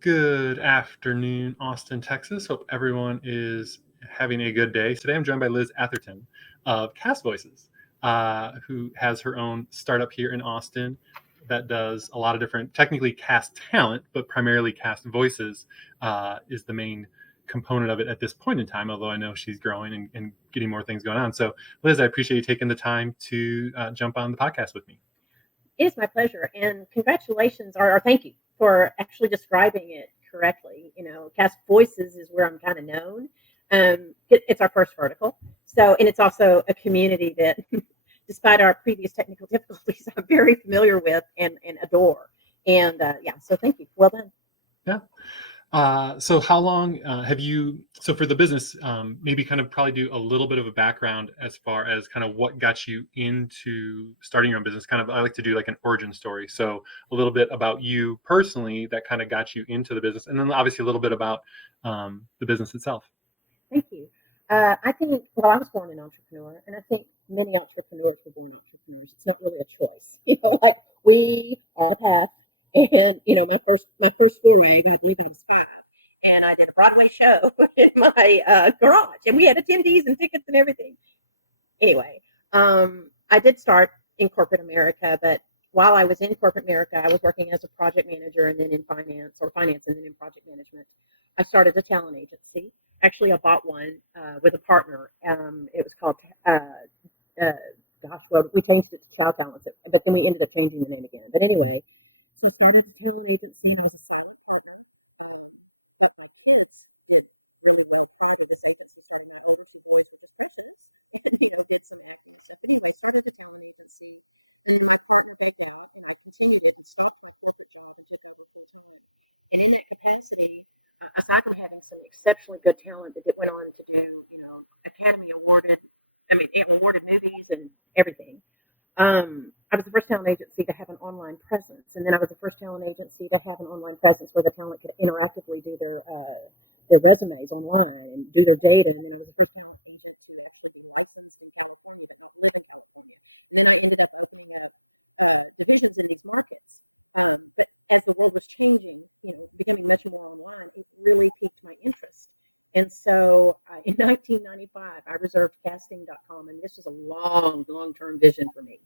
Good afternoon, Austin, Texas. Hope everyone is having a good day. Today I'm joined by Liz Atherton of CastVoices, who has her own startup here in Austin that does a lot of different, technically cast talent, but primarily cast voices is the main component of it at this point in time, although I know she's growing and getting more things going on. So, Liz, I appreciate you taking the time to jump on the podcast with me. It is my pleasure, and congratulations, or thank you for actually describing it correctly. Cast Voices is where I'm kind of known. It's our first vertical, and it's also a community that, despite our previous technical difficulties, I'm very familiar with and adore. And so thank you. Well done. Yeah. So how long have you, so for the business, maybe kind of probably do a little bit of a background as far as kind of what got you into starting your own business. Kind of, I like to do like an origin story. So a little bit about you personally that kind of got you into the business, and then obviously a little bit about the business itself. Thank you. I think, well, I was born an entrepreneur, and I think many entrepreneurs were born entrepreneurs. It's not really a choice, like we are on a path. And my first foray, I believe I was 5, and I did a Broadway show in my garage, and we had attendees and tickets and everything. Anyway, I did start in corporate America, but while I was in corporate America, I was working as a project manager and then in finance and then in project management. I started a talent agency. Actually, I bought one with a partner. It was called, we changed it to Chow Talents, but then we ended up changing the name again. But anyway, so I started a talent agency, and I was a silent partner. But my kids did really well prior to this agency starting. My older 2 boys were just precious, and did some acting and stuff. But anyway, started a talent agency, and my partner begged out, and I continued it and stopped my corporate job and took over full time. And in that capacity, aside from having some exceptionally good talent that went on to do, Academy awarded movies and everything. I was the first talent agency to have an online presence, and then I was the first talent agency to have an online presence where the talent could interactively do their resumes online and do their data. And then I was the first talent agent to actually be licensed in California but not live in California. And then I ended up opening up divisions in these markets. But as the world was changing, becoming much more online, it really piqued my interest. And so in 1995, I reserved casting.com, and this was a long-term vision for me.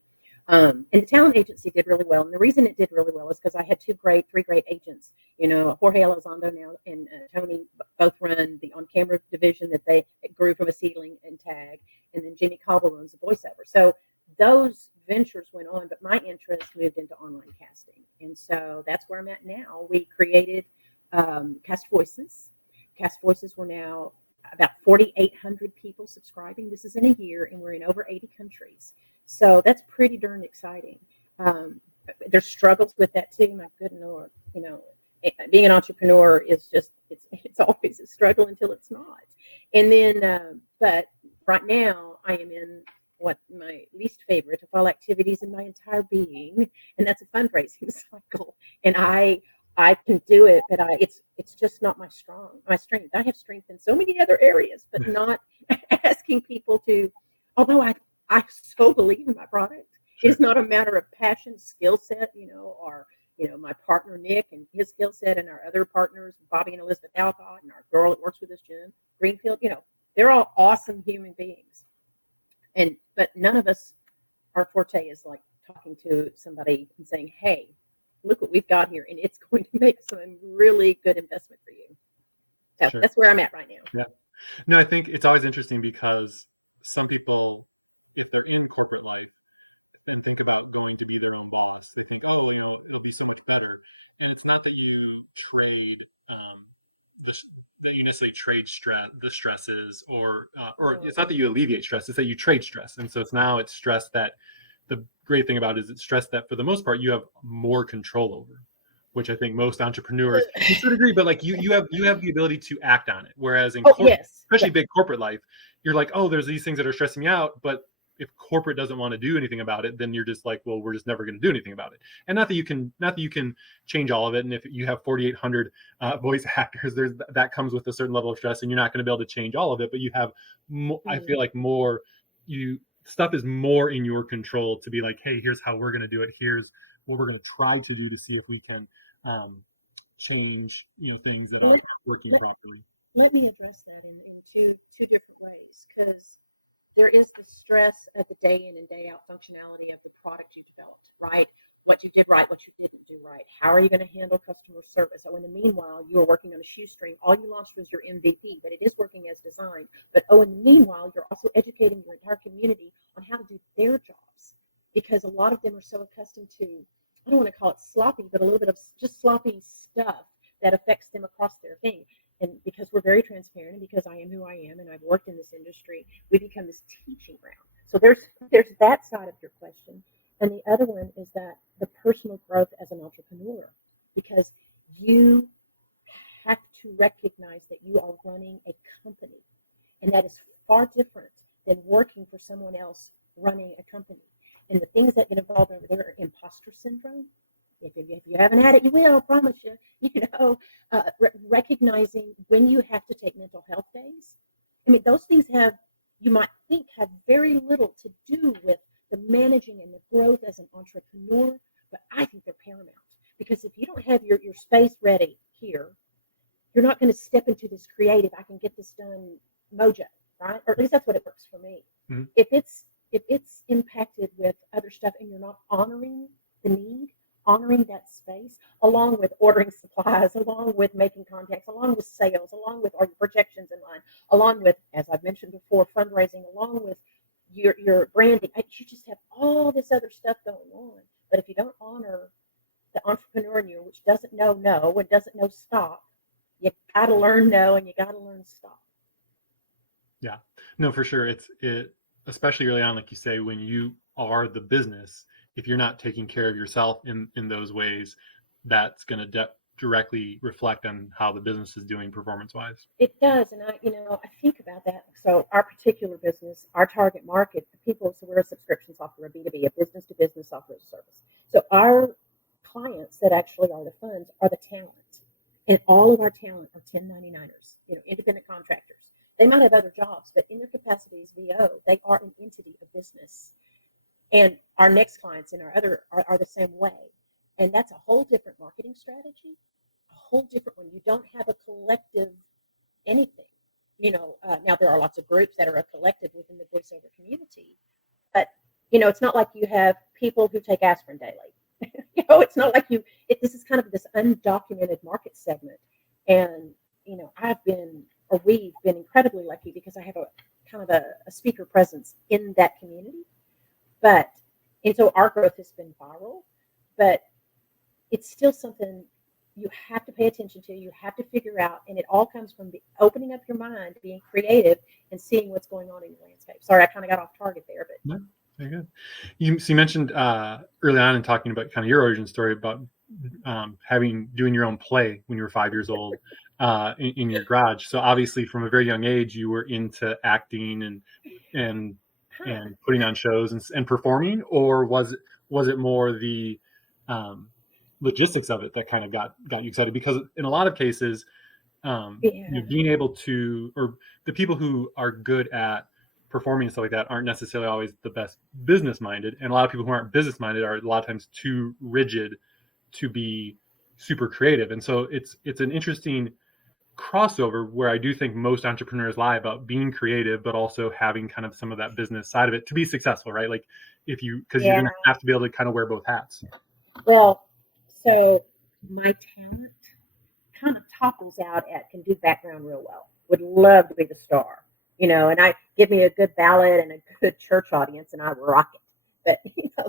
And the talent agency did really well. And the reason it did really well is because I had 3 great agents. Jorge Elizondo now and Tony both run the on-camera division that grew from a seedling and tag. And then Jimmy Cobble runs the voiceover. So those ventures went on, but my interest moved into online casting. And so that's where I'm at now. We created CastVoices. CastVoices, we're now about 4,800 people subscribing. This is in a year, and we're in over 80 countries. So that's pretty darn exciting. There's struggles with that too. My good Lord, being an entrepreneur is just, it's always a struggle until it's not. And then, but right now I am in what my least favorite of all activities in my entire being, and that's a fundraising cycle. And I can do it, but it's just not my strength. I have strength in so many other areas, but not asking people to, although I so believe in my product. Sure. It's not a matter of passion, skill set, or my partner Nick and his skill set, and our other partners, Bobby and Elizabeth Alcott, and our girl that works with us, Jen Greenfield. They're all awesome human beings, but none of us, our forte is like talking to somebody and saying, "Hey, look what we've got here, and it's going to make some really good investment for you." So Sure. That's where I'm at right now. Yeah. No, I think it's always interesting because some people, if they're in corporate life and think about going to be their own boss, they think, oh, it'll be so much better. And it's not that you trade that you necessarily trade the stresses, or it's not that you alleviate stress, it's that you trade stress. And so it's stress that the great thing about it is it's stress that for the most part you have more control over, which I think most entrepreneurs to a degree, but like you have the ability to act on it. Whereas in especially big corporate life, you're like, oh, there's these things that are stressing me out, but if corporate doesn't want to do anything about it, then you're just like, well, we're just never going to do anything about it. And not that you can change all of it. And if you have 4,800 voice actors, that comes with a certain level of stress, and you're not going to be able to change all of it. But you have, I feel like stuff is more in your control to be like, hey, here's how we're going to do it. Here's what we're going to try to do to see if we can change, things that Let, aren't working let, properly? let me address that in two different ways, because there is the stress of the day in and day out functionality of the product you developed, right? What you did right, what you didn't do right. How are you going to handle customer service? Oh, in the meanwhile, you are working on a shoestring. All you launched was your MVP, but it is working as designed. But in the meanwhile, you're also educating your entire community on how to do their jobs, because a lot of them are so accustomed to, I don't want to call it sloppy, but a little bit of just sloppy stuff that affects them across their thing. And because we're very transparent, and because I am who I am, and I've worked in this industry, we become this teaching ground. So there's that side of your question, and the other one is that the personal growth as an entrepreneur, because you have to recognize that you are running a company, and that is far different than working for someone else running a company. And the things that get involved over there are imposter syndrome. If you haven't had it, you will, I promise you. Recognizing when you have to take mental health days. I mean, those things you might think, have very little to do with the managing and the growth as an entrepreneur, but I think they're paramount. Because if you don't have your space ready here, you're not going to step into this creative, I can get this done mojo, right? Or at least that's what it works for me. Mm-hmm. If it's impacted with other stuff and you're not honoring the need, honoring that space, along with ordering supplies, along with making contacts, along with sales, along with our projections in line, along with, as I've mentioned before, fundraising, along with your branding. You just have all this other stuff going on. But if you don't honor the entrepreneur in you, which doesn't know no and doesn't know stop, you got to learn no and you got to learn stop. Yeah, no, for sure. Especially early on, like you say, when you are the business, if you're not taking care of yourself in those ways, that's going to directly reflect on how the business is doing performance wise. It does. And I think about that. So our particular business, our target market, the people, so we're a subscription software, a B2B, a business to business software as a service. So our clients that actually are the funds are the talent. And all of our talent are 1099ers, independent contractors. They might have other jobs, but in their capacity as VO, they are an entity, a business. And our next clients and our other are the same way. And that's a whole different marketing strategy, a whole different one. You don't have a collective anything. Now there are lots of groups that are a collective within the voiceover community, but it's not like you have people who take aspirin daily. It's not like this is kind of this undocumented market segment. And we've been incredibly lucky because I have a kind of a speaker presence in that community. And so our growth has been viral, but it's still something you have to pay attention to, you have to figure out, and it all comes from opening up your mind, being creative, and seeing what's going on in your landscape. Sorry, I kind of got off target there, but no, very good. You mentioned early on in talking about kind of your origin story about doing your own play when you were 5 years old in your garage. So obviously, from a very young age, you were into acting and putting on shows and performing, or was it more the logistics of it that kind of got you excited? Because in a lot of cases, being able to, or the people who are good at performing and stuff like that aren't necessarily always the best business minded, and a lot of people who aren't business minded are a lot of times too rigid to be super creative. And so it's an interesting crossover where I do think most entrepreneurs lie about being creative, but also having kind of some of that business side of it to be successful, right? Like because you're going to have to be able to kind of wear both hats. Well, so my talent kind of topples out at can do background real well. Would love to be the star, and I give me a good ballad and a good church audience and I rock it. But,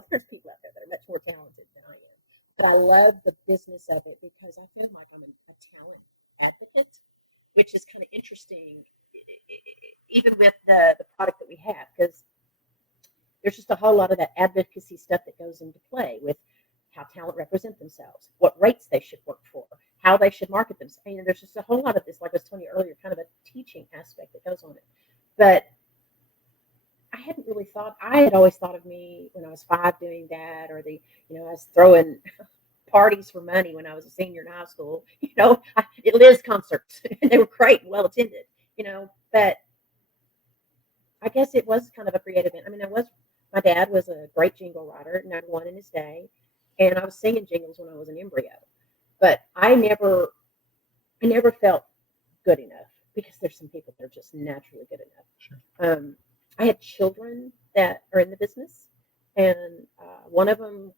there's people out there that are much more talented than I am. But I love the business of it because I feel like I'm a talent advocate, which is kind of interesting, even with the product that we have, because there's just a whole lot of that advocacy stuff that goes into play with how talent represent themselves, what rates they should work for, how they should market themselves. There's just a whole lot of this, like I was telling you earlier, kind of a teaching aspect that goes on it. But I hadn't really thought, I had always thought of me when I was 5 doing that, or I was throwing parties for money when I was a senior in high school, at Liz concerts, and they were great and well attended, but I guess it was kind of a creative event. My dad was a great jingle writer, #1 in his day, and I was singing jingles when I was an embryo. But I never felt good enough because there's some people that are just naturally good enough. Sure. I had children that are in the business, and one of them,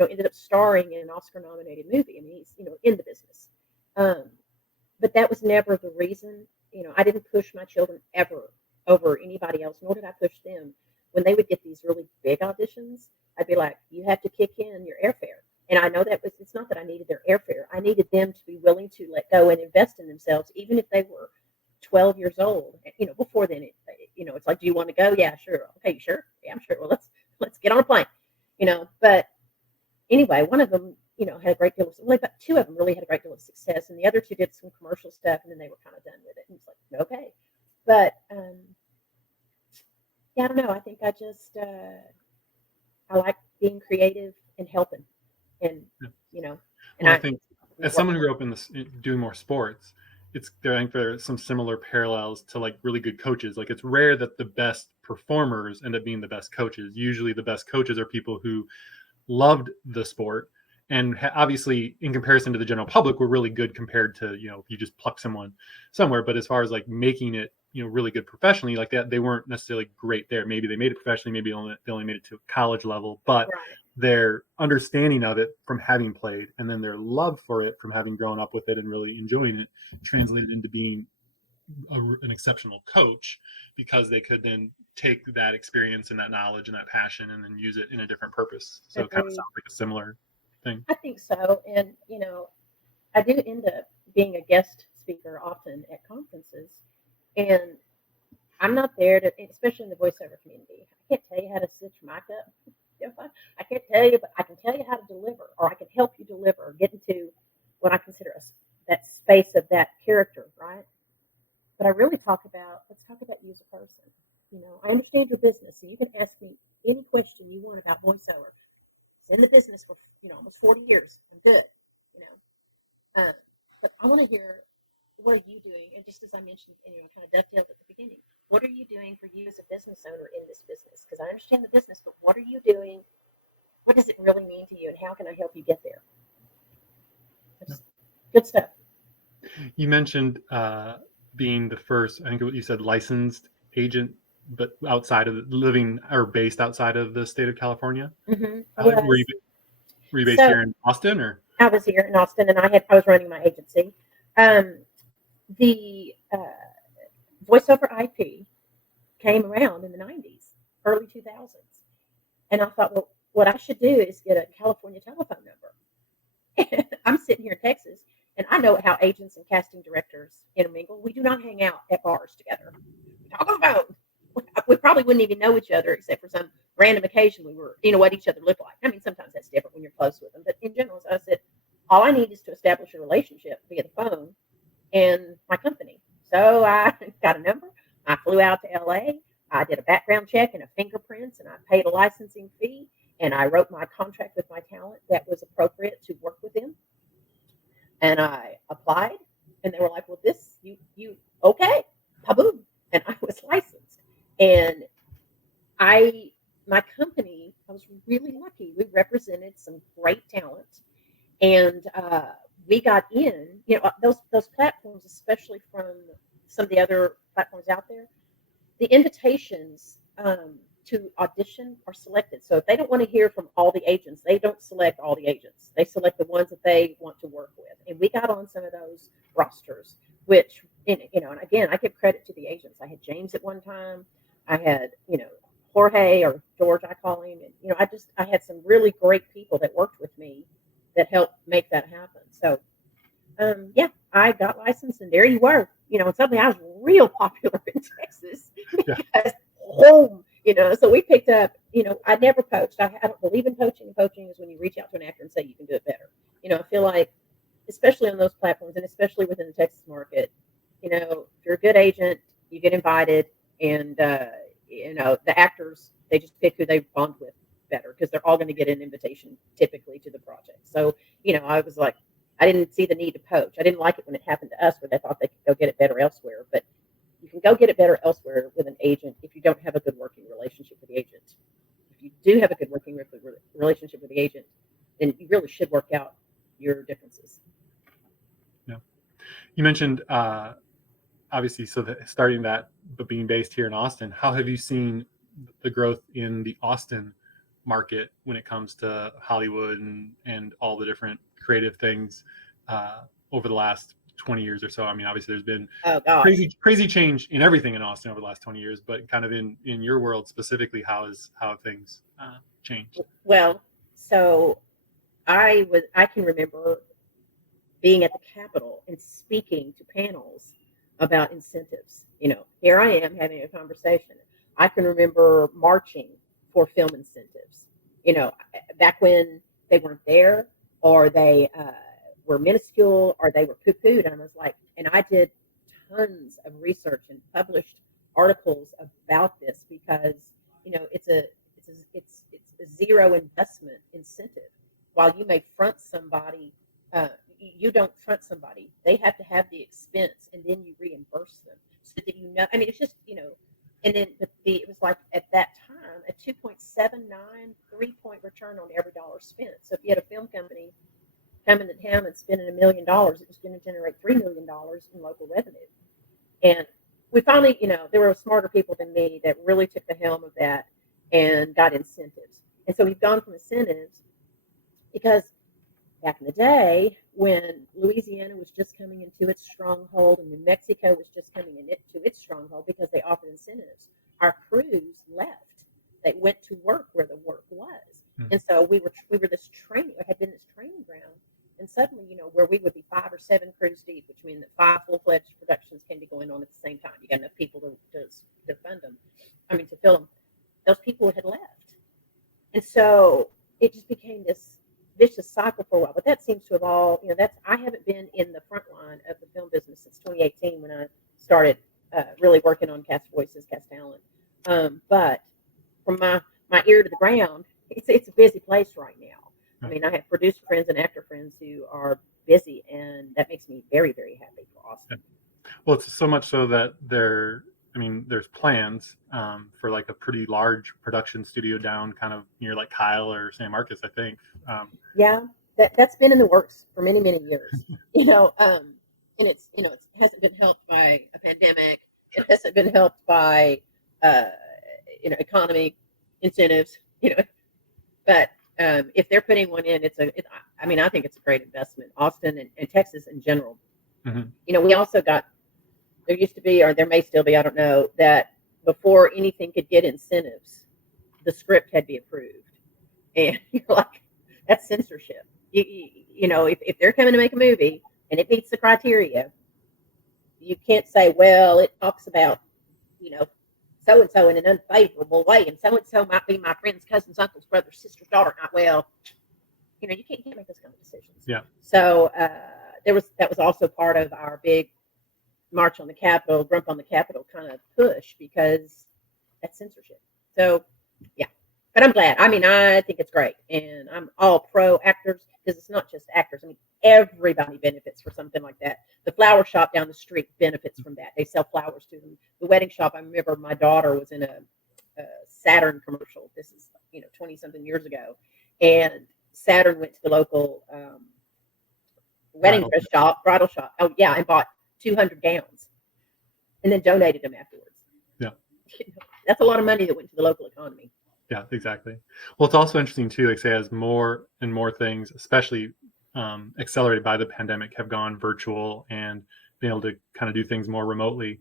ended up starring in an Oscar-nominated movie. I mean, he's, in the business. But that was never the reason. I didn't push my children ever over anybody else, nor did I push them. When they would get these really big auditions, I'd be like, you have to kick in your airfare. And I know it's not that I needed their airfare. I needed them to be willing to let go and invest in themselves, even if they were 12 years old. Before then, it's like, do you want to go? Yeah, sure. Okay, you sure? Yeah, I'm sure. Well, let's get on a plane. But anyway, one of them, had a great deal of, well, but two of them really had a great deal of success, and the other two did some commercial stuff, and then they were kind of done with it. And it's like, okay, but yeah, I don't know. I think I just I like being creative and helping, and and Well, I think as someone who grew up doing more sports, I think there are some similar parallels to like really good coaches. Like it's rare that the best performers end up being the best coaches. Usually the best coaches are people who loved the sport, and obviously in comparison to the general public, we're really good compared to, if you just pluck someone somewhere. But as far as like making it, really good professionally like that, they weren't necessarily great there. Maybe they made it professionally, maybe they only made it to college level, but their understanding of it from having played, and then their love for it from having grown up with it and really enjoying it, translated into being an exceptional coach, because they could then take that experience and that knowledge and that passion and then use it in a different purpose. So it kind of sounds like a similar thing. I think so. And, I do end up being a guest speaker often at conferences, and I'm not there to, especially in the voiceover community, I can't tell you how to stitch mic up. I can't tell you, but I can tell you how to deliver, or I can help you deliver, or get into what I consider that space of that character, right? But I really let's talk about you as a person. I understand your business, so you can ask me any question you want about voiceover. It's in the business for, almost 40 years. I'm good, but I want to hear, what are you doing? And just as I mentioned, kind of dovetailed at the beginning, what are you doing for you as a business owner in this business? Because I understand the business, but what are you doing? What does it really mean to you, and how can I help you get there? That's good stuff. You mentioned being the first, I think you said licensed agent, but outside of living or based outside of the state of California. Mm-hmm. Were you based here in Austin, or? I was here in Austin, and I was running my agency. The voiceover IP came around in the 90s, early 2000s, and I thought, well, what I should do is get a California telephone number. I'm sitting here in Texas, and I know how agents and casting directors intermingle. We do not hang out at bars together. We talk on the phone. We probably wouldn't even know each other, except for some random occasion we were, what each other looked like. I mean, sometimes that's different when you're close with them, but in general, so I said, all I need is to establish a relationship via the phone and my company. So I got a number. I flew out to LA. I did a background check and a fingerprints, and I paid a licensing fee, and I wrote my contract with my talent that was appropriate to work with them. And I applied, and they were like, well, this, you okay, pa-boom. And I was licensed. And my company, I was really lucky. We represented some great talent, and we got in, those platforms, especially from some of the other platforms out there, the invitations to audition are selected. So if they don't want to hear from all the agents, they don't select all the agents. They select the ones that they want to work with. And we got on some of those rosters, which, and again, I give credit to the agents. I had James at one time. I had, Jorge, or George, I call him. And, I had some really great people that worked with me that helped make that happen. So, yeah, I got licensed, and there you were, and suddenly I was real popular in Texas because home, so we picked up, I never poached. I don't believe in poaching. And poaching is when you reach out to an actor and say you can do it better. I feel like, especially on those platforms, and especially within the Texas market, if you're a good agent, you get invited, and, the actors, they just pick who they bond with better, because they're all going to get an invitation typically to the project. So, I was like, I didn't see the need to poach. I didn't like it when it happened to us, where they thought they could go get it better elsewhere. But you can go get it better elsewhere with an agent if you don't have a good working relationship with the agent. If you do have a good working relationship with the agent, then you really should work out your differences. You mentioned obviously, so that starting that, but being based here in Austin, how have you seen the growth in the Austin market when it comes to Hollywood and all the different creative things over the last 20 years or so? I mean, obviously there's been Oh gosh. crazy change in everything in Austin over the last 20 years, but kind of in your world specifically, how have things changed? Well, so I can remember being at the Capitol and speaking to panels about incentives. Here I am having a conversation. I can remember marching for film incentives, back when they weren't there, or they were minuscule, or they were poo-pooed. And I was like, and I did tons of research and published articles about this because, it's a zero investment incentive. While you may front somebody, you don't front somebody. They have to have the expense, and then you reimburse them so that I mean, it's just And then it was like at that time a 2.79 3-point return on every dollar spent. So if you had a film company coming to town and spending $1 million, it was going to generate $3 million in local revenue. And we finally, there were smarter people than me that really took the helm of that and got incentives. And so we've gone from incentives because back in the day when Louisiana was just coming into its stronghold and New Mexico was just coming into its stronghold because they offered incentives, our crews left. They went to work where the work was. Mm-hmm. And so we were this training, or had been this training ground. And suddenly, where we would be 5 or 7 crews deep, which means that 5 full-fledged productions can be going on at the same time. You got enough people to fund them. To fill them. Those people had left. And so it just became this vicious cycle for a while. But that seems to have all, I haven't been in the front line of the film business since 2018 when I started really working on CastVoices, Cast Talent. But from my ear to the ground, it's a busy place right now. I have producer friends and actor friends who are busy, and that makes me very, very happy for Austin. Well, it's so much so that there's plans for like a pretty large production studio down kind of near like Kyle or San Marcos, I think. Yeah, that's been in the works for many, many years. And it's it hasn't been helped by a pandemic. Sure. It hasn't been helped by economy incentives. But if they're putting one in, I think it's a great investment. Austin and Texas in general. Mm-hmm. We also got. There used to be, or there may still be, I don't know, that before anything could get incentives, the script had to be approved. And you're like, that's censorship. If they're coming to make a movie and it meets the criteria, you can't say, well, it talks about, so-and-so in an unfavorable way, and so-and-so might be my friend's cousin's uncle's brother's sister's daughter. Not well. You can't make those kind of decisions. Yeah. So that was also part of our big March on the Capitol, Grump on the Capitol kind of push, because that's censorship. So, yeah. But I'm glad. I think it's great. And I'm all pro actors, because it's not just actors. Everybody benefits from something like that. The flower shop down the street benefits from that. They sell flowers to them. The wedding shop, I remember my daughter was in a Saturn commercial. This is, 20-something years ago. And Saturn went to the local wedding dress shop, bridal shop. Oh, yeah, and bought 200 gowns and then donated them afterwards. Yeah. That's a lot of money that went to the local economy. Yeah, exactly. Well, it's also interesting too, like say as more and more things, especially accelerated by the pandemic, have gone virtual and been able to kind of do things more remotely,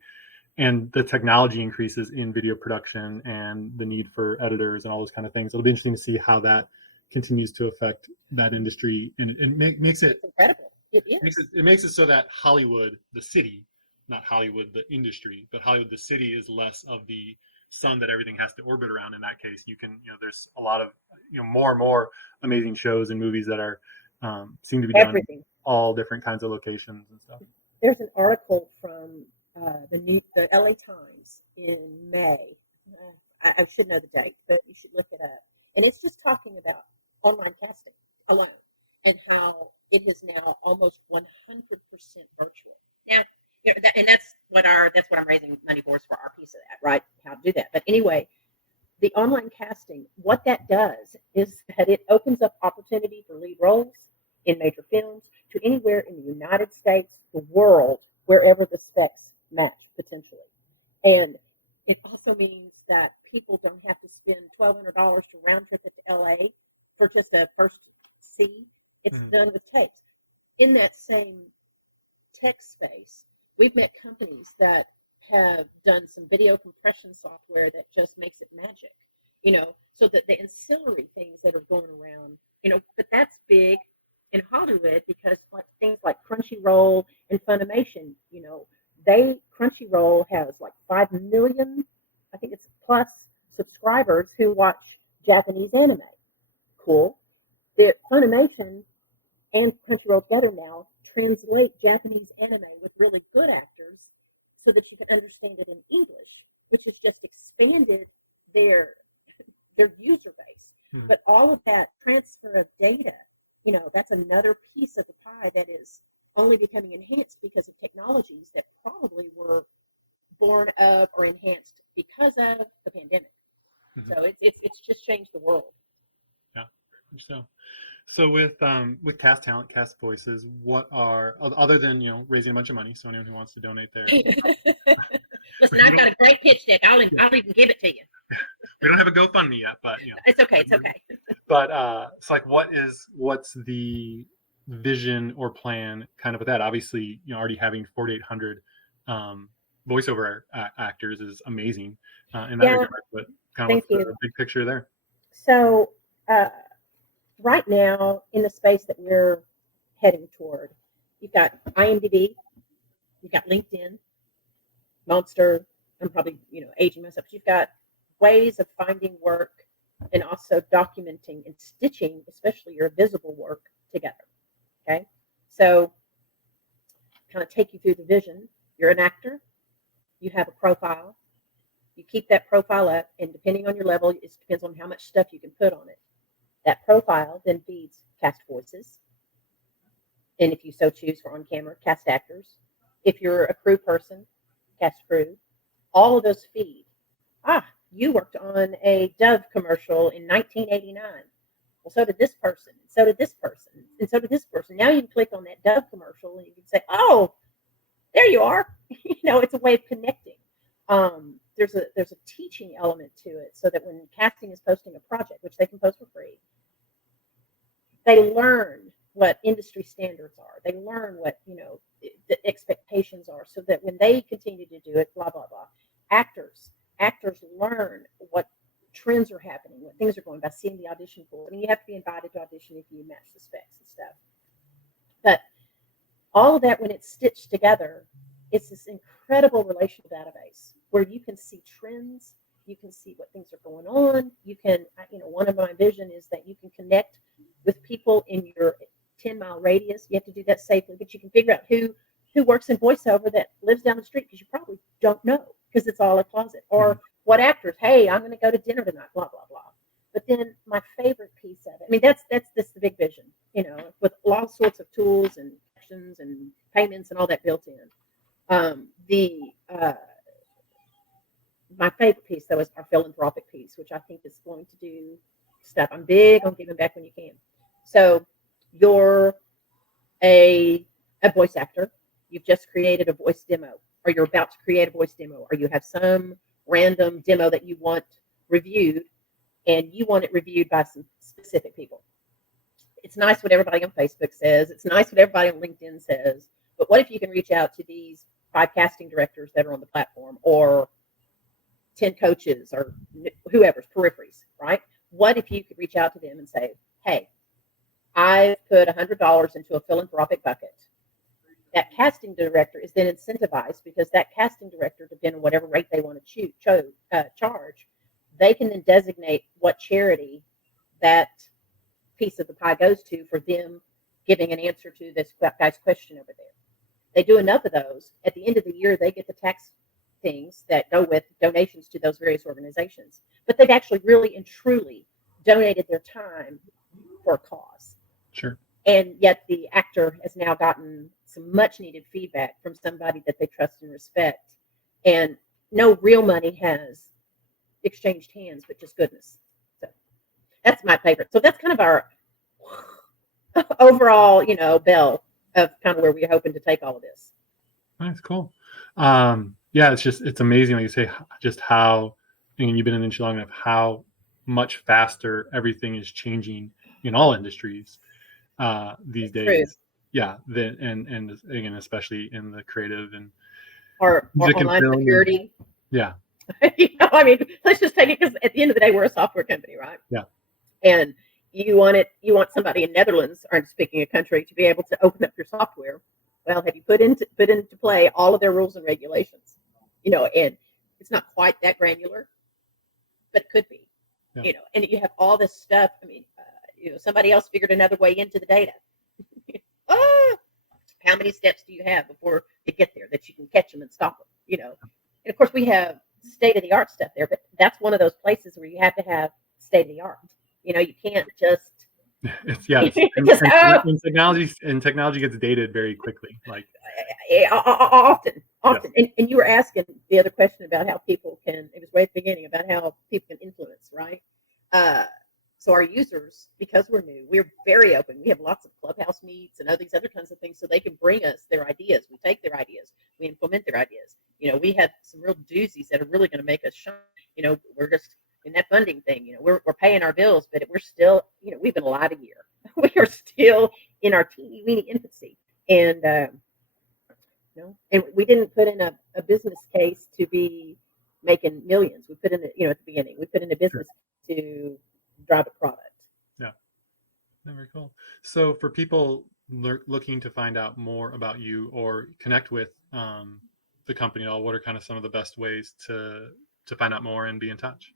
and the technology increases in video production and the need for editors and all those kind of things. It'll be interesting to see how that continues to affect that industry, and it makes it incredible. It is. It makes it so that Hollywood, the city, not Hollywood, the industry, but Hollywood, the city, is less of the sun that everything has to orbit around. In that case, you can, there's a lot of, more and more amazing shows and movies that are seem to be done in all different kinds of locations and stuff. There's an article from the LA Times in May. I should know the date, but you should look it up. And it's just talking about online casting alone, and how it is now almost 100% virtual. Now, that's what I'm raising money for our piece of that, right? How to do that. But anyway, the online casting, what that does is that it opens up opportunity for lead roles. in major films to anywhere in the United States, the world, wherever the specs match potentially. And it also means that people don't have to spend $1,200 to round trip it to LA for just a first see. It's done with tapes. In that same tech space, we've met companies that have done some video compression software that just makes it magic, so that the ancillary things that are going around, but that's big in Hollywood because things like Crunchyroll and Funimation, Crunchyroll has like 5 million, I think it's plus subscribers who watch Japanese anime. Cool. The Funimation and Crunchyroll together now translate Japanese anime with really good actors so that you can understand it in English, which has just expanded their user base. But all of that transfer of data, that's another piece of the pie that is only becoming enhanced because of technologies that probably were born of or enhanced because of the pandemic. So it's just changed the world. Yeah. So with Cast Talent, CastVoices, what are, other than raising a bunch of money, so anyone who wants to donate there. Listen, I've got a great pitch deck. I'll even give it to you. We don't have a GoFundMe yet, but it's okay. It's okay. But so like, what's the vision or plan kind of with that? Obviously, already having 4,800 voiceover actors is amazing in that regard. But kind of what's the big picture there? So right now, in the space that we're heading toward, you've got IMDb, you've got LinkedIn, Monster. I'm probably aging myself, but you've got ways of finding work and also documenting and stitching, especially your visible work, together. Okay, so kind of take you through the vision. You're an actor. You have a profile. You keep that profile up, and depending on your level, it depends on how much stuff you can put on it. That profile then feeds CastVoices, and if you so choose for on-camera, cast actors. If you're a crew person, cast crew. All of those feed. You worked on a Dove commercial in 1989. Well, so did this person, and so did this person, and so did this person. Now you can click on that Dove commercial, and you can say, "Oh, there you are." It's a way of connecting. There's a teaching element to it, so that when casting is posting a project, which they can post for free, they learn what industry standards are. They learn what the expectations are, so that when they continue to do it, blah blah blah. Actors learn what trends are happening, what things are going by seeing the audition pool. I mean, you have to be invited to audition if you match the specs and stuff. But all of that, when it's stitched together, it's this incredible relational database where you can see trends, you can see what things are going on. You can, one of my vision is that you can connect with people in your 10-mile radius. You have to do that safely, but you can figure out who works in voiceover that lives down the street, because you probably don't know, because it's all a closet. Or what actors, hey, I'm going to go to dinner tonight, blah, blah, blah. But then my favorite piece of it, that's the big vision, with all sorts of tools and actions and payments and all that built in. My favorite piece, though, is our philanthropic piece, which I think is going to do stuff. I'm big on giving back when you can. So you're a voice actor. You've just created a voice demo, or you're about to create a voice demo, or you have some random demo that you want reviewed, and you want it reviewed by some specific people. It's nice what everybody on Facebook says. It's nice what everybody on LinkedIn says. But what if you can reach out to these 5 casting directors that are on the platform, or 10 coaches, or whoever's peripheries, right? What if you could reach out to them and say, hey, I've put $100 into a philanthropic bucket. That casting director is then incentivized, because that casting director, depending on whatever rate they want to charge, they can then designate what charity that piece of the pie goes to for them giving an answer to this guy's question over there. They do enough of those. At the end of the year, they get the tax things that go with donations to those various organizations. But they've actually really and truly donated their time for a cause. Sure. And yet the actor has now gotten some much needed feedback from somebody that they trust and respect. And no real money has exchanged hands, but just goodness. So that's my favorite. So that's kind of our overall, bell of kind of where we're hoping to take all of this. Nice, cool. Yeah, it's amazing, like you say, just how, and you've been in the industry long enough, how much faster everything is changing in all industries these True. days. Yeah, and again, especially in the creative and Or music and online film. security. Yeah, I mean, let's just take it, because at the end of the day, we're a software company, right? yeah, And you want somebody in Netherlands, or speaking a country, to be able to open up your software. Well, have you put into play all of their rules and regulations? And it's not quite that granular, but it could be. yeah. And you have all this stuff. I mean, somebody else figured another way into the data. Oh, how many steps do you have before they get there that you can catch them and stop them? And of course, we have state-of-the-art stuff there, but that's one of those places where you have to have state-of-the-art. You can't just It's and technology gets dated very quickly. Like often. Yes. And you were asking the other question about how people can. It was right at the beginning about how people can influence, right? So our users, because we're new, we're very open. We have lots of clubhouse meets and all these other kinds of things, so they can bring us their ideas. We take their ideas, we implement their ideas. We have some real doozies that are really going to make us shine. We're just in that funding thing. We're paying our bills, but we're still, we've been alive a year. We are still in our teeny weeny infancy, and and we didn't put in a business case to be making millions. We put in at the beginning, we put in a business to drive a product. Yeah, very cool. So for people looking to find out more about you or connect with the company at all, what are kind of some of the best ways to find out more and be in touch?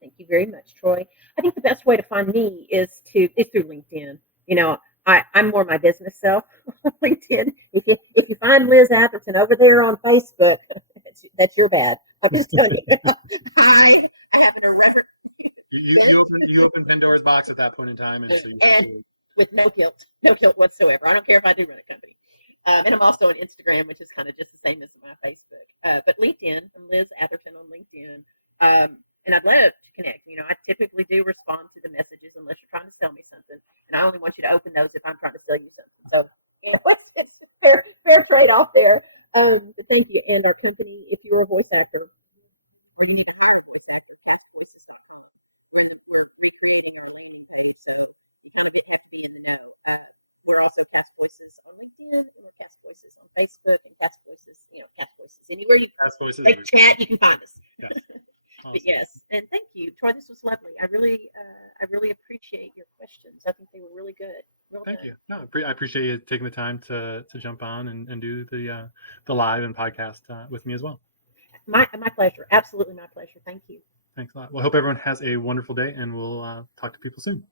Thank you very much, Troy. I think the best way to find me is through LinkedIn. I'm more my business self on LinkedIn. If you find Liz Atherton over there on Facebook, that's your bad. I'm just telling you. I have an irreverent. You open Pandora's box at that point in time, and so with no guilt whatsoever. I don't care if I do run a company. And I'm also on Instagram, which is kind of just the same as my Facebook. But LinkedIn, I'm Liz Atherton on LinkedIn. And I'd love to connect. I typically do respond to the messages unless you're trying to sell me something. And I only want you to open those if I'm trying to sell you something. So, it's fair trade-off there. But thank you. And our company, if you're a voice actor or you need to hire a voice actor, CastVoices.com. We're recreating our landing page. So you kind of have to be in the know. We're also Cast Voices on LinkedIn, and we're Cast Voices on Facebook, and Cast Voices, anywhere you chat, you can find us. Yes. Awesome. But yes, and thank you, Troy. This was lovely. I really appreciate your questions. I think they were really good. Thank you. No, I appreciate you taking the time to jump on and do the live and podcast with me as well. My pleasure. Absolutely my pleasure. Thank you. Thanks a lot. Well, I hope everyone has a wonderful day, and we'll talk to people soon.